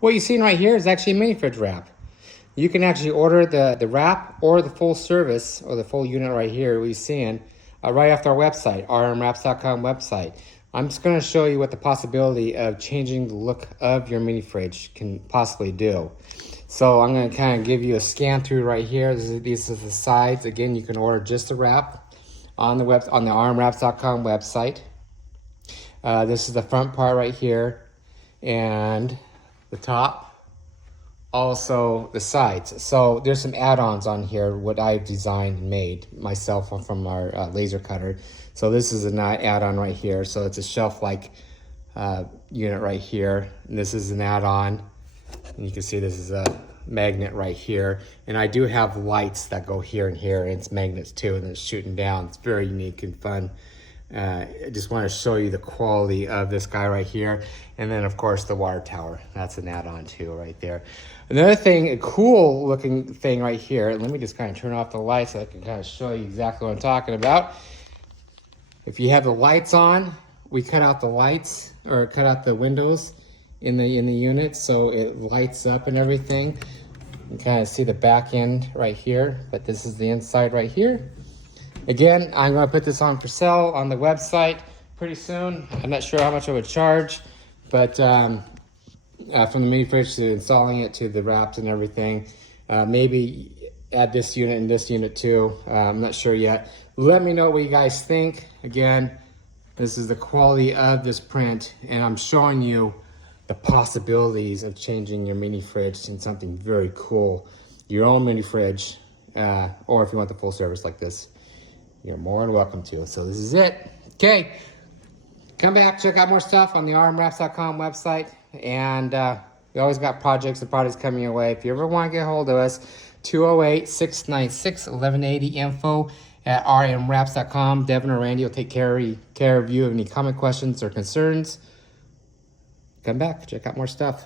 What you're seeing right here is actually a mini fridge wrap. You can actually order the wrap or the full service or the full unit right here we're seeing right off our website, rmwraps.com website. I'm just going to show you what the possibility of changing the look of your mini fridge can possibly do. So I'm going to kind of give you a scan through right here. These are the sides. Again, you can order just the wrap on the rmwraps.com website. This is the front part right here, and the top, also the sides. So there's some add-ons on here, what I've designed and made myself from our laser cutter. So this is an add-on right here. So it's a shelf-like unit right here. And this is an add-on. And you can see this is a magnet right here. And I do have lights that go here and here, and it's magnets too, and it's shooting down. It's very unique and fun. I just want to show you the quality of this guy right here. And then of course the water tower, that's an add-on too right there. Another thing, a cool looking thing right here, let me just kind of turn off the lights so I can kind of show you exactly what I'm talking about. If you have the lights on, we cut out the lights, or cut out the windows in the unit, so it lights up and everything. You can kind of see the back end right here, but this is the inside right here. Again, I'm going to put this on for sale on the website pretty soon. I'm not sure how much I would charge, but from the mini fridge to installing it to the wraps and everything, maybe add this unit and this unit too. I'm not sure yet. Let me know what you guys think. Again, this is the quality of this print, and I'm showing you the possibilities of changing your mini fridge into something very cool. Your own mini fridge, or if you want the full service like this, you're more than welcome to. So this is it. Okay, come back, check out more stuff on the rmwraps.com website. And we always got projects and products coming your way. If you ever want to get a hold of us, 208-696-1180, info@rmwraps.com. Devin or Randy will take care of you of any comment, questions, or concerns. Come back, check out more stuff.